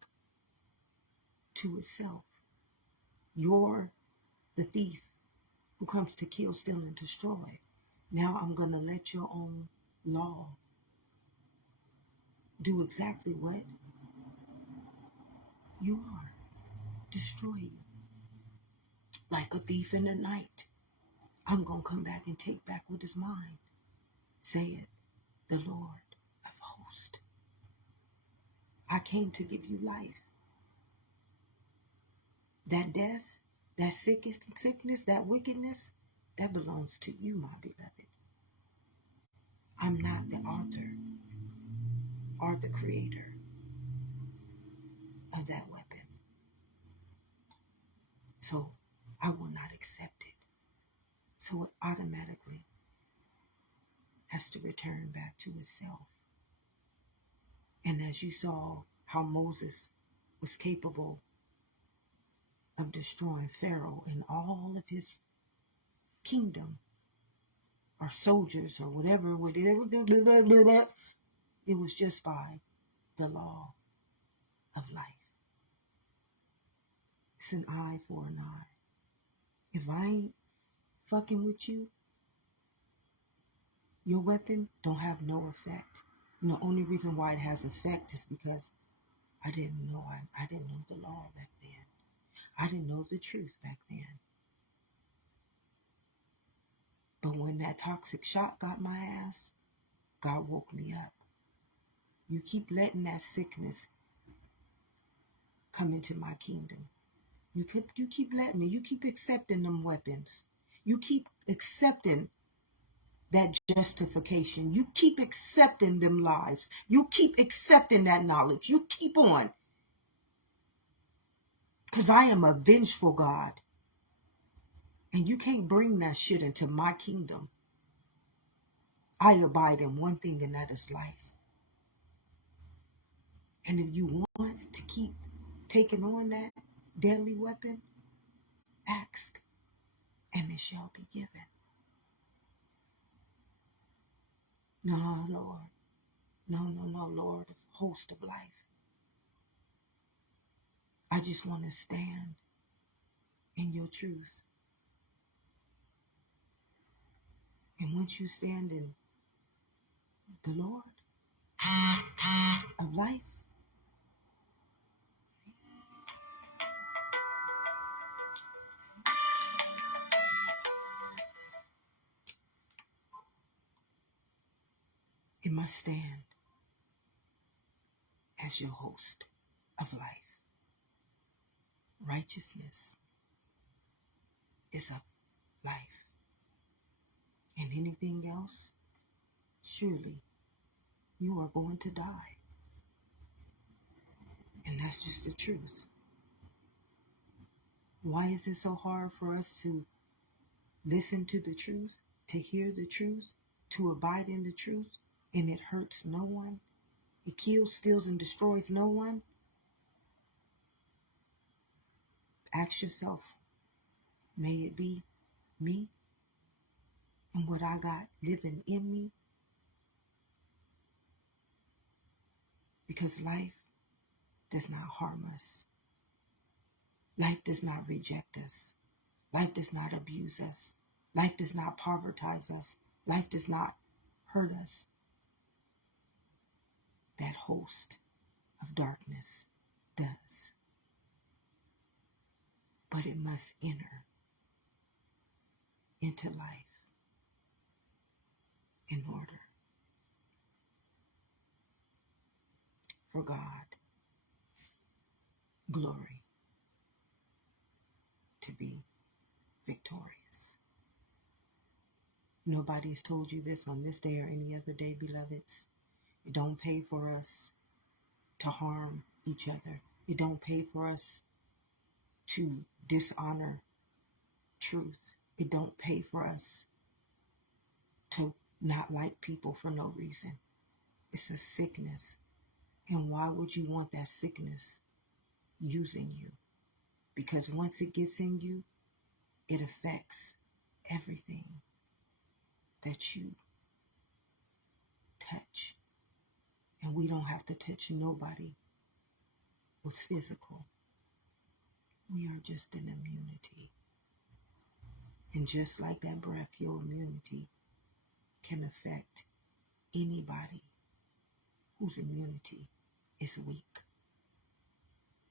to itself. You're the thief who comes to kill, steal, and destroy. Now I'm going to let your own law do exactly what you are. Destroy you. Like a thief in the night. I'm going to come back and take back what is mine. Saith the Lord of hosts. I came to give you life. That death, that sickness, that wickedness, that belongs to you, my beloved. I'm not the author or the creator of that weapon. So I will not accept it. So it automatically has to return back to itself. And as you saw how Moses was capable of destroying Pharaoh and all of his kingdom, or soldiers, or whatever, it was just by the law of life. It's an eye for an eye. If I ain't fucking with you, your weapon don't have no effect. And the only reason why it has effect is because I didn't know the law back then. I didn't know the truth back then. But when that toxic shot got my ass, God woke me up. You keep letting that sickness come into my kingdom. You keep letting it. You keep accepting them weapons. You keep accepting that justification. You keep accepting them lies. You keep accepting that knowledge. You keep on. Because I am a vengeful God. And you can't bring that shit into my kingdom. I abide in one thing, and that is life. And if you want to keep taking on that deadly weapon, ask, and it shall be given. No, Lord. No, no, no, Lord, host of life. I just want to stand in your truth. And once you stand in the Lord of life, it must stand as your host of life. Righteousness is of life. And anything else, surely you are going to die. And that's just the truth. Why is it so hard for us to listen to the truth, to hear the truth, to abide in the truth, and it hurts no one? It kills, steals, and destroys no one? Ask yourself, may it be me and what I got living in me? Because life does not harm us. Life does not reject us. Life does not abuse us. Life does not povertize us. Life does not hurt us. That host of darkness does. But it must enter into life in order for God, glory, to be victorious. Nobody has told you this on this day or any other day, beloveds. It don't pay for us to harm each other. It don't pay for us to dishonor truth. It don't pay for us to not like people for no reason. It's a sickness. And why would you want that sickness using you? Because once it gets in you, it affects everything that you touch. And we don't have to touch nobody with physical. We are just an immunity. And just like that breath, your immunity can affect anybody whose immunity is weak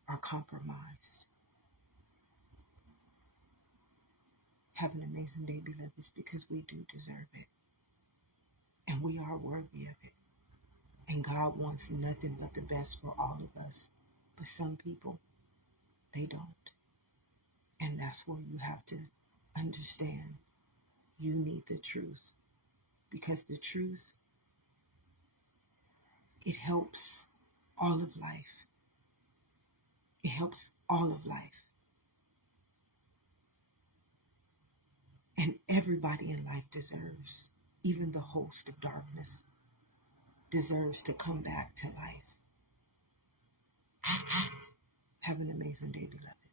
or compromised. Have an amazing day, beloveds, because we do deserve it. And we are worthy of it. And God wants nothing but the best for all of us. But some people, they don't. And that's where you have to understand you need the truth. Because the truth, it helps all of life. It helps all of life. And everybody in life deserves, even the host of darkness, deserves to come back to life. Have an amazing day, beloved.